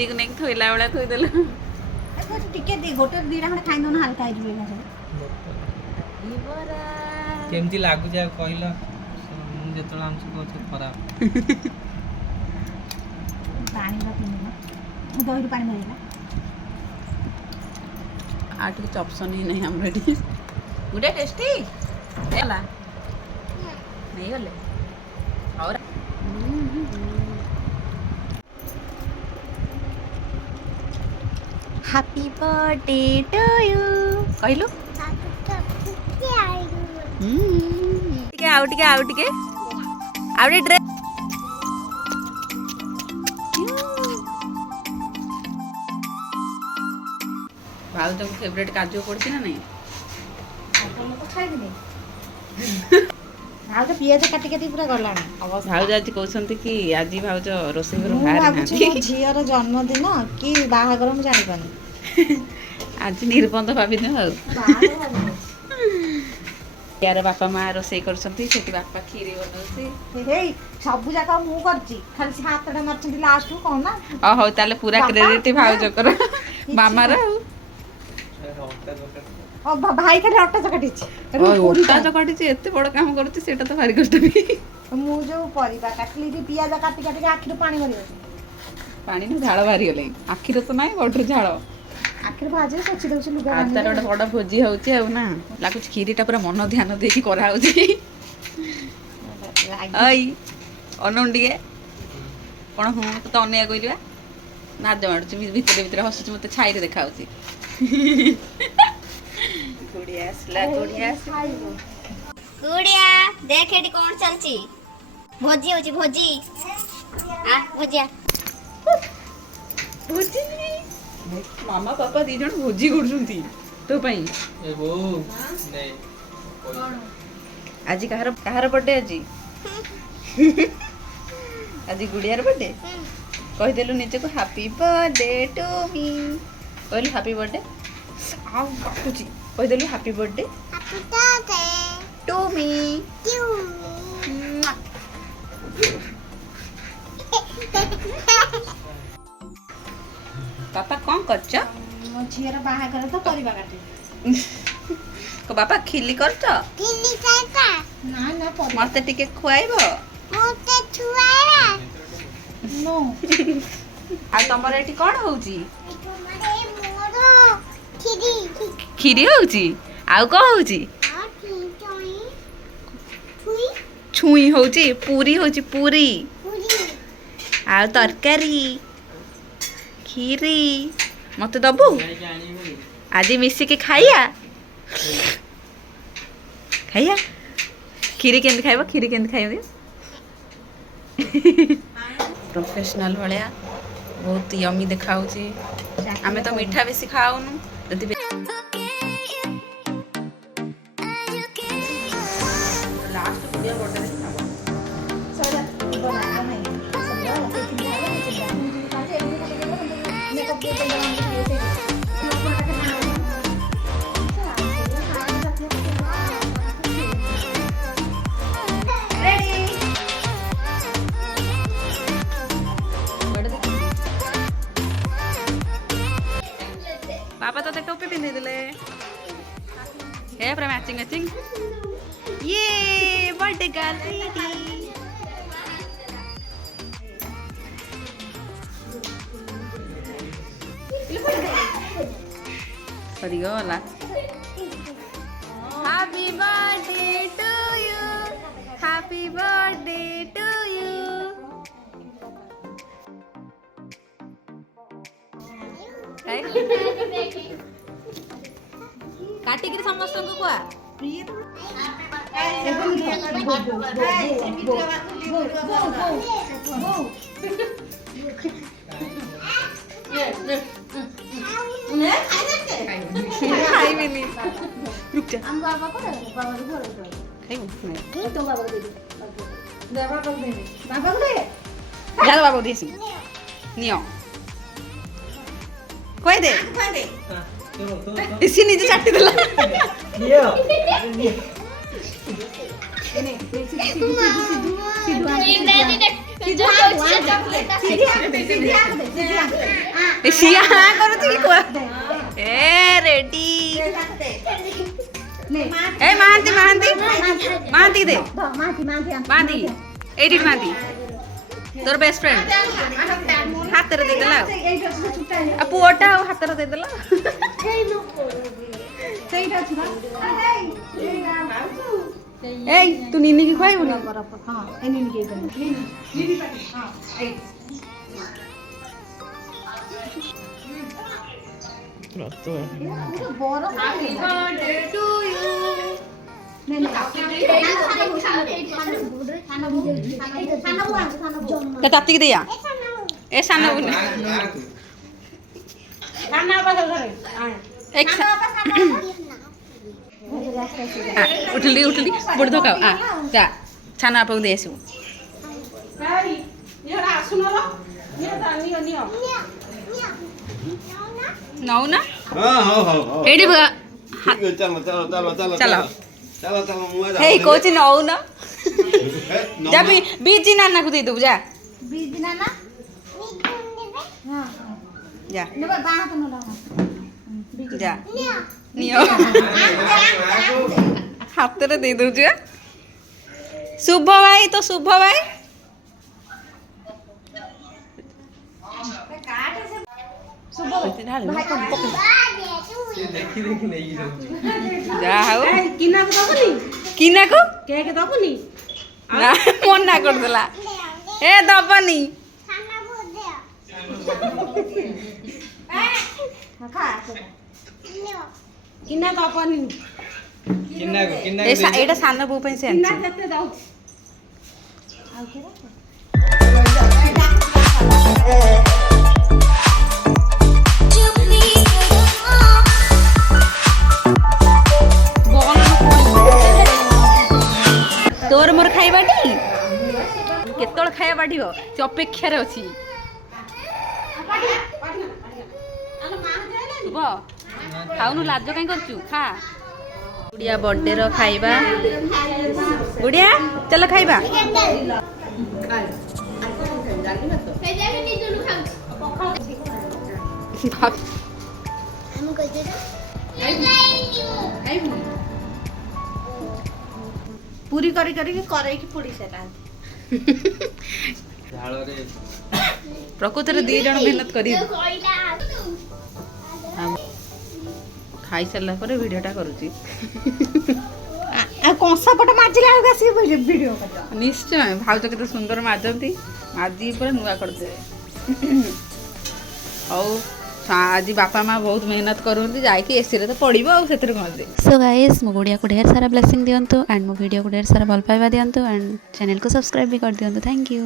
मिस्टी को नहीं थोइला वाला थोइ देला टिके दे गोटे दीडा खंडे खाइ दोन हल्का आइ जबे ई बरा केमती लागु जा कहिला मु जेतला हमसे कहत खराब पानी रा पिनी ना मु दही पानी भरेला आठ कुछ ऑप्शन ही नहीं हम रेडी गुडे टेस्टी एला नहीं गले और हैप्पी बर्थडे टू यू कहलो टिके आउ टिके आउटे ड्रेस भाव तो फेवरेट काजू पड़ती ना नहीं भाउज पियाज काटी काटी पूरा गलाणी भाउज आज कहते कि आज भाउज रोषेई घर बाहर झीर जन्मदिन कि बाहागर मु जानी पानी आज निरबंध भाविन यार बापा माँ रोषेई करछंती सेठी बापा खीरी बनौसी हे सब जाका मु करची खाली से हातडा मारछंती लास्ट कोन ना हो ताले पूरा क्रेडिट भाउज कर मामा रा ओ भाई खाली अट्टा चकटिची ओटा चकटिची एते बड़ काम करती सेटा तो भारी कष्ट भी मु जो परिबा काटली जे पियाज काटी काटी आखिर पानी भरियो पानी न झाड़ भारी गले आखिर तो नाही बटर झाड़ आखिर भाजे सच्ची दउछ लुगा आज तार गोटे बड़ भोजी होची आ ना लागुच खीरीटा पूरा मन ध्यान देकी करा होची आई अनुंडिए कोन हूं तो अनिया कइलबा ना जमाडुची भीतर भीतर हसुची मते छाई रे देखा होची गुड़िया गुड़िया देख एटी कौन चलची भोजी होची भोजी आ भोजिया भोजी मामा पापा दी जण भोजी करछुंती तो पई ए वो नहीं आज कहार बर्थडे आज गुड़ियार बर्थडे कहि देलु निजे को हैप्पी बर्थडे टू मी कहलु हैप्पी बर्थडे आ काटुची कहि देलु हैप्पी बर्थडे टू मी पापा कौन करछ मो झीर बाहागर तो परिबा काटी को पापा खिली करछ ना ना पर मते टिके खुआइबो नो आ तमर एठी कोन होउची खीरी होउची आउ को होउची छुई होउची पूरी होउची पूरी आ तरकारी खीरी मते दबु आज मिसी के खाइया खीरी केंद खाइबो खीरी केंद खाइबो प्रोफेशनल भलिया बहुत यमी देखा होची आमे तो मीठा बेसी खाउनु जति लास्ट वीडियो बर्थडे खाबो सदा बना नहीं सब मेकअप के पापा तो टोपी पिंधि देले हे पूरा मैचिंग मैचिंग ये बर्थडे गर्ल रेडी सरीगला happy birthday to you happy birthday to you काटिक समस्त को कुआ खाइबेनी रुक जा हम बाबा को बाबा को खाइबो तो बाबा को दे दे बाबा को दे बाबा को दे जा बाबा देसी नियो कोई दे इसी नीचे चाटी देला ସିଆ କରୁଛି ଏ ରେଡି ଏ ମହାନ୍ତି ମହାନ୍ତି ମହାନ୍ତି ଦେ ମହାନ୍ତି ଏଇଠି ମହାନ୍ତି ତୋର ବେଷ୍ଟ ଫ୍ରେଣ୍ଡ ହାତରେ ଦେଇଦେଲା ଆଉ ପୁଅଟା ଆଉ ହାତରେ ଦେଇଦେଲା ଏଇ ତୁ ନିନିକି ଖୁଆଇବୁନି ତାତିକି ଦେଇଆ ଏ ସାନ ବୁନି ଉଠିଲି ଉଠିଲି ବୁଢ଼ୀ ଧକାଉ ଯା ଛାନ ବାପାକୁ ଦେଇ ଆସିବୁ ନଉ ନା ଏଇଠି ଚାଲ ହେଇ କହୁଛି ନଉ ନା ଯା ବିଜି ନାନାକୁ ଦେଇଦେବୁ ଯା ଯା ଯା ନିଅ ହାତରେ ଦେଇ ଦଉଛୁ ଶୁଭ ଭାଇ ତ ଶୁଭ ଭାଇ ଯାହା ହଉ କିନାକୁ ନା ମନା କରିଦେଲା ଏ ଦବନି ଏଇଟା ସାନ ବୋଉ ପାଇଁ ସେ ତୋର ମୋର ଖାଇବାଟି କେତେବେଳେ ଖାଇବା ବାଢିବ ସେ ଅପେକ୍ଷାରେ ଅଛି ଖାଉନୁ ଲାଜ କାଇଁ କରୁଛୁ ଖା ଗୁଡିଆ ବର୍ଥଡେ ର ଖାଇବା ଗୁଡିଆ ଚାଲ ଖାଇବା ପୁରୀ କରି କରିକି କରେଇକି ପୁଡ଼ି ସେଟା ପ୍ରକୃତରେ 2 ଜଣ ମେହନତ କରି ଖାଇସାରିଲା ପରେ ଭିଡ଼ିଓଟା କରୁଛି ଆଉ କଂସା ପଟ ମାଜିଲା ବେଳକୁ ଆସିକି ଭିଡ଼ିଓ କରିବ ନିଶ୍ଚୟ ଭାଉଜ କେତେ ସୁନ୍ଦର ମାଜନ୍ତି ମାଜି ପୁରା ନୂଆ କରିଦେବେ ହଉ ଆଜି ବାପା ମା ବହୁତ ମେହନତ କରନ୍ତି ଯାଇକି ଏସିରେ ତ ପଡ଼ିବ ଆଉ ସେଥିରେ କ'ଣ ଅଛି सो गाइस मो गुड़िया को ढेर सारा ब्लेसिंग दियंतु एंड मो वीडियो को ढेर सारा भल पाइबा दियंतु एंड चैनल को सब्सक्राइब भी कर दियंतु थैंक यू।